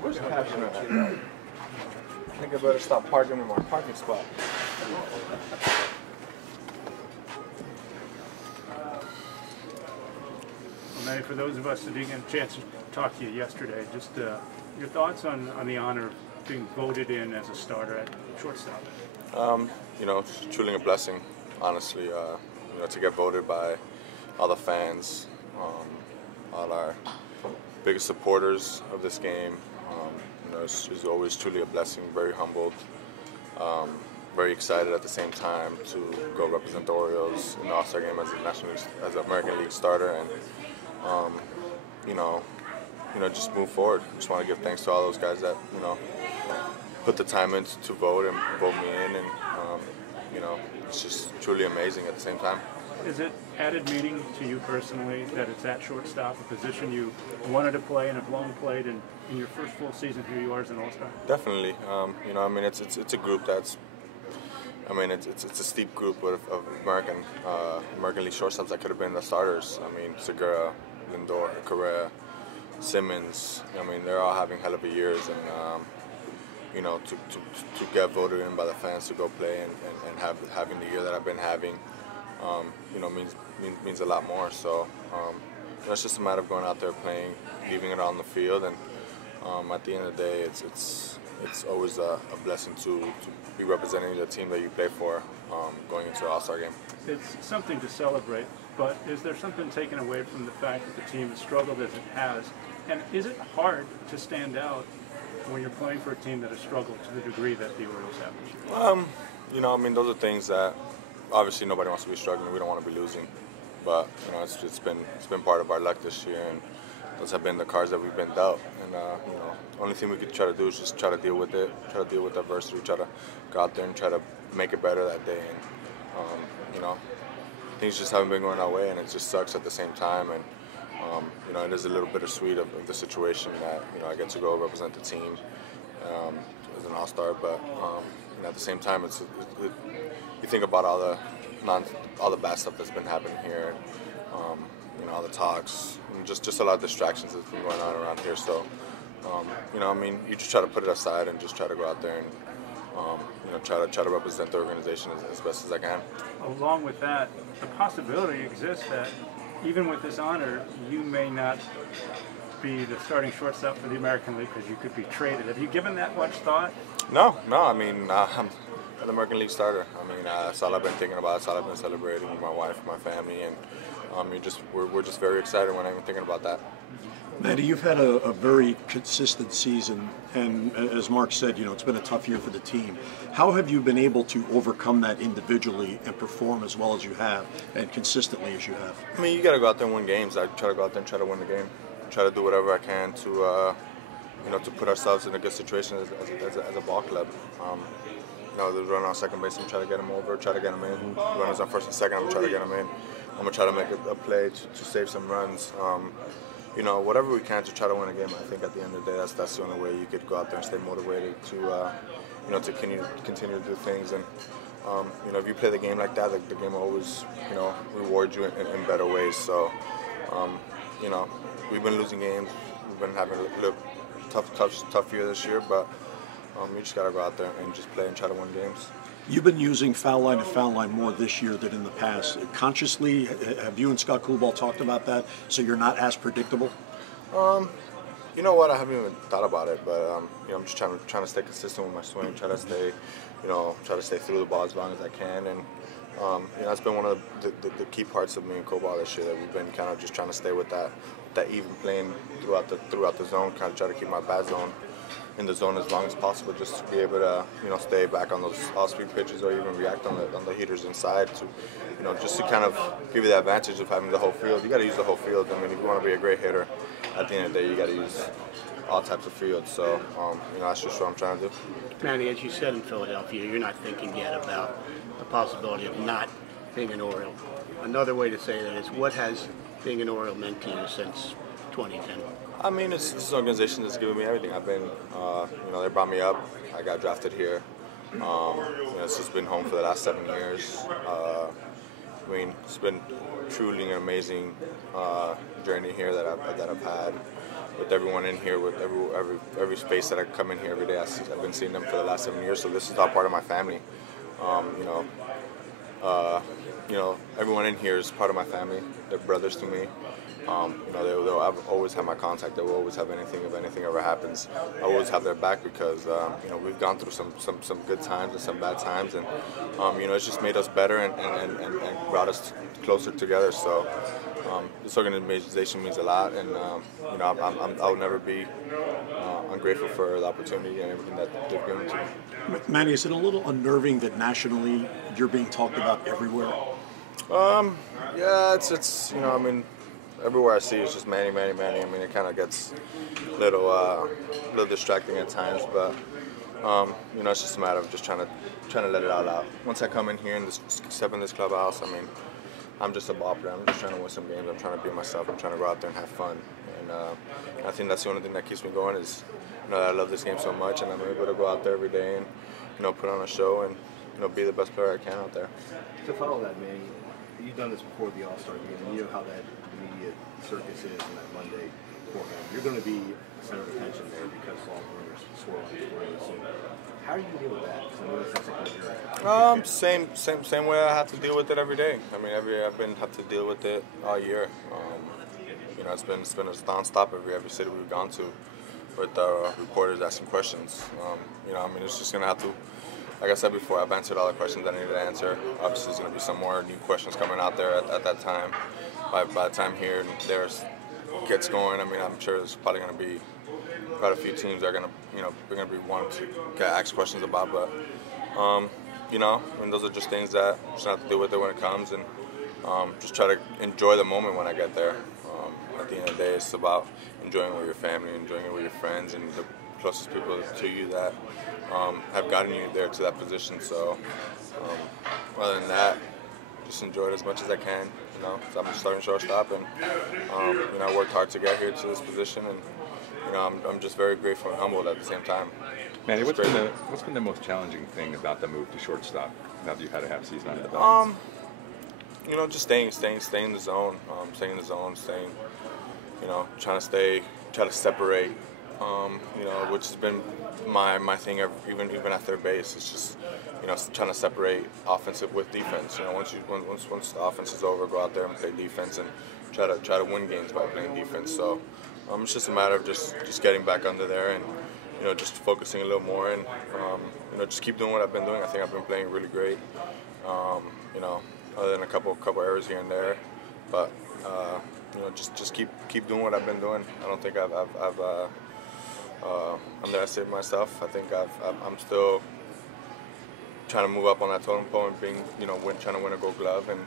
Where's the caption at? I think I better stop parking in my parking spot. Well, Manny, for those of us that didn't get a chance to talk to you yesterday, just your thoughts on the honor of being voted in as a starter at shortstop. You know, it's truly a blessing, honestly. You know, to get voted by all the fans, all our biggest supporters of this game. You know, it's always truly a blessing. Very humbled, very excited at the same time to go represent the Orioles in the All-Star game as an American League starter, and you know, just move forward. Just want to give thanks to all those guys that put the time in to vote and vote me in, and you know, it's just truly amazing at the same time. Is it added meaning to you personally that it's at shortstop, a position you wanted to play and have long played, and in your first full season here you are as an All-Star? Definitely. You know, I mean, it's a group that's, I mean, it's a steep group of American League shortstops that could have been the starters. I mean, Segura, Lindor, Correa, Simmons. I mean, they're all having hell of a years, and you know, to get voted in by the fans to go play and having the year that I've been having, you know, means a lot more. So you know, it's just a matter of going out there playing, leaving it on the field, and at the end of the day, it's always a blessing to be representing the team that you play for going into an All-Star game. It's something to celebrate, but is there something taken away from the fact that the team has struggled as it has? And is it hard to stand out when you're playing for a team that has struggled to the degree that the Orioles have this year? You know, I mean, those are things that obviously nobody wants to be struggling. We don't want to be losing, but you know, it's been part of our luck this year, and those have been the cards that we've been dealt. And you know, the only thing we could try to do is just try to deal with it, try to deal with adversity, try to go out there and try to make it better that day. And you know, things just haven't been going our way, and it just sucks at the same time. And you know, it is a little bittersweet of the situation that, you know, I get to go represent the team as an All-Star, but you know, at the same time, you think about all the bad stuff that's been happening here, you know, all the talks, and just a lot of distractions that's been going on around here. So you know, I mean, you just try to put it aside and just try to go out there and you know, try to represent the organization as best as I can. Along with that, the possibility exists that even with this honor, you may not be the starting shortstop for the American League because you could be traded. Have you given that much thought? No. I mean, I'm an American League starter. I mean, that's all I've been thinking about. That's all I've been celebrating with my wife, my family, and we're just very excited when I'm even thinking about that. Manny, you've had a very consistent season, and as Mark said, you know, it's been a tough year for the team. How have you been able to overcome that individually and perform as well as you have and consistently as you have? I mean, you got to go out there and win games. I try to go out there and try to win the game. Try to do whatever I can to, you know, to put ourselves in a good situation as a ball club. You know, there's running on second base, I'm trying to get him over, try to get him in. Runners on first and second, I'm trying to get him in. I'm going to try to make a play to save some runs. You know, whatever we can to try to win a game. I think at the end of the day, that's the only way you could go out there and stay motivated to, you know, to continue to do things. And you know, if you play the game like that, the game will always, you know, reward you in better ways. So, you know, we've been losing games. We've been having a little tough year this year, but you just got to go out there and just play and try to win games. You've been using foul line to foul line more this year than in the past. Consciously, have you and Scott Coolball talked about that so you're not as predictable? You know what? I haven't even thought about it, but you know, I'm just trying to stay consistent with my swing, try to stay through the ball as long as I can, and you know, that's been one of the key parts of me and Coolball this year, that we've been kind of just trying to stay with that even playing throughout the zone, kind of try to keep my bat zone in the zone as long as possible, just to be able to, you know, stay back on those off-speed pitches or even react on the heaters inside, to, you know, just to kind of give you the advantage of having the whole field. You got to use the whole field. I mean, if you want to be a great hitter, at the end of the day, you got to use all types of fields. So, you know, that's just what I'm trying to do. Manny, as you said in Philadelphia, you're not thinking yet about the possibility of not being an Oriole. Another way to say that is, what has being an Oriole meant to you since 2010? I mean, it's an organization that's given me everything. I've been, you know, they brought me up. I got drafted here. You know, it's just been home for the last 7 years. I mean, it's been truly an amazing journey here that I've had. with everyone in here, with every space that I come in here every day. I've been seeing them for the last 7 years, so this is all part of my family. You know, everyone in here is part of my family. They're brothers to me. You know, they'll always have my contact. They will always have anything if anything ever happens. I always have their back because you know, we've gone through some good times and some bad times, and you know, it's just made us better and brought us closer together. So this organization means a lot, and you know, I'll never be ungrateful for the opportunity and everything that they've given to me. Manny, is it a little unnerving that nationally you're being talked about everywhere? Yeah, it's you know, I mean, everywhere I see it's just Manny, Manny, Manny. I mean, it kind of gets a little distracting at times, but you know, it's just a matter of just trying to let it all out. Once I come in here and step in this clubhouse, I mean, I'm just a ball player. I'm just trying to win some games. I'm trying to be myself. I'm trying to go out there and have fun. And I think that's the only thing that keeps me going is, you know, that I love this game so much, and I'm able to go out there every day and, you know, put on a show and, you know, be the best player I can out there. To follow that, Manny, you've done this before the All-Star game, and you know how that media circus is in that Monday format. You're going to be center of attention there because all the rumors swirl on soon. How do you deal with that? Because I know that's not something you're Same way I have to deal with it every day. I mean, I've been have to deal with it all year. You know, it's been a non-stop every city we've gone to with reporters asking questions. You know, I mean, it's just gonna have to. Like I said before, I've answered all the questions I needed to answer. Obviously, there's gonna be some more new questions coming out there at that time. By the time here and there gets going, I mean, I'm sure there's probably gonna be quite a few teams that are gonna, you know, they're gonna be wanting to get asked questions about. But you know, I mean, those are just things that you just have to deal with it when it comes, and just try to enjoy the moment when I get there. At the end of the day, it's about enjoying it with your family, enjoying it with your friends, and the closest people to you that have gotten you there to that position. So other than that, just enjoy it as much as I can. You know, so I'm a starting shortstop, and you know, I worked hard to get here to this position, and you know, I'm just very grateful and humbled at the same time. Manny, what's been the most challenging thing about the move to shortstop now that you've had a half season under the belt? You know, just staying in the zone, staying, you know, try to separate, you know, which has been my thing even at third base. It's just, you know, trying to separate offensive with defense. You know, once the offense is over, go out there and play defense and try to win games by playing defense. So it's just a matter of just getting back under there and, you know, just focusing a little more and, you know, just keep doing what I've been doing. I think I've been playing really great. You know, other than a couple errors here and there, but you know, just keep doing what I've been doing. I don't think I've underestimated myself. I think I'm still trying to move up on that totem pole and being, you know, trying to win a Gold Glove and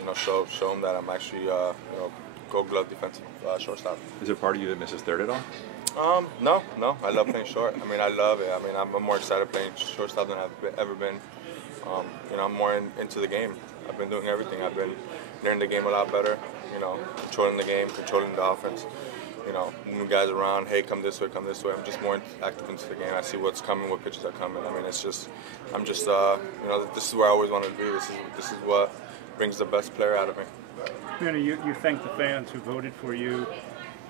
you know, show them that I'm actually you know, Gold Glove defensive shortstop. Is there part of you that misses third at all? No. I love playing short. I mean, I love it. I mean, I'm more excited playing shortstop than I've ever been. You know, I'm more into the game. I've been doing everything. I've been learning the game a lot better. You know, controlling the game, controlling the offense. You know, new guys around. Hey, come this way, come this way. I'm just more active into the game. I see what's coming, what pitches are coming. I mean, it's just, I'm just, you know, this is where I always wanted to be. This is what brings the best player out of me. Manny, you thank the fans who voted for you.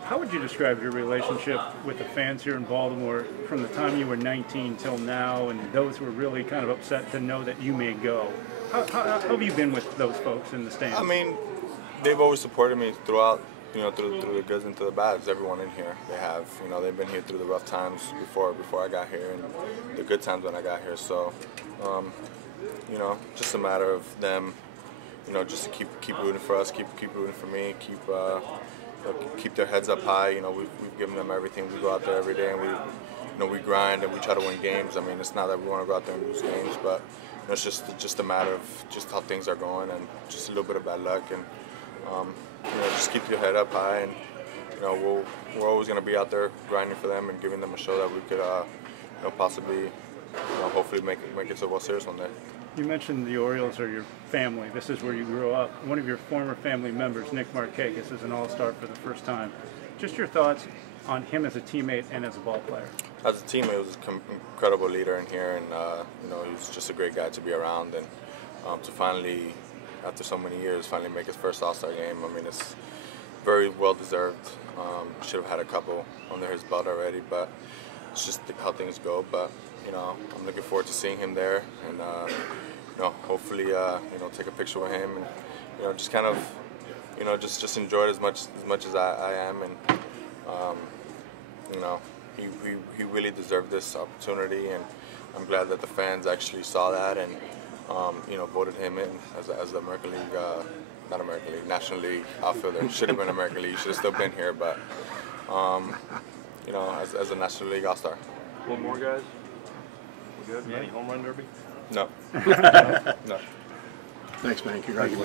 How would you describe your relationship with the fans here in Baltimore from the time you were 19 till now, and those who were really kind of upset to know that you may go? How have you been with those folks in the stands? I mean, they've always supported me throughout, you know, through the goods and through the bads. Everyone in here, they have. You know, they've been here through the rough times before I got here, and the good times when I got here. So, you know, just a matter of them, you know, just to keep rooting for us, keep rooting for me, keep their heads up high. You know, we've given them everything. We go out there every day and we grind and we try to win games. I mean, it's not that we want to go out there and lose games, but you know, it's just a matter of just how things are going and just a little bit of bad luck. And you know, just keep your head up high, and you know, we're always going to be out there grinding for them and giving them a show that we could, you know, possibly, you know, hopefully make it to the World Series one day. You mentioned the Orioles are your family. This is where you grew up. One of your former family members, Nick Markakis, is an All-Star for the first time. Just your thoughts on him as a teammate and as a ball player. As a teammate, he was an incredible leader in here, and you know, he was just a great guy to be around. And to finally, after so many years, finally make his first All-Star game. I mean, very well deserved. Should have had a couple under his belt already, but it's just how things go. But you know, I'm looking forward to seeing him there, and you know, hopefully, you know, take a picture with him, and you know, just kind of, you know, just enjoy it as much as I am, and you know, he really deserved this opportunity, and I'm glad that the fans actually saw that and you know, voted him in as the American League, not American League, National League outfielder. Should have been American League. Should have still been here, but you know, as a National League All-Star. One more, guys. We good? Manny home run derby? No. No. Thanks, man. Congratulations.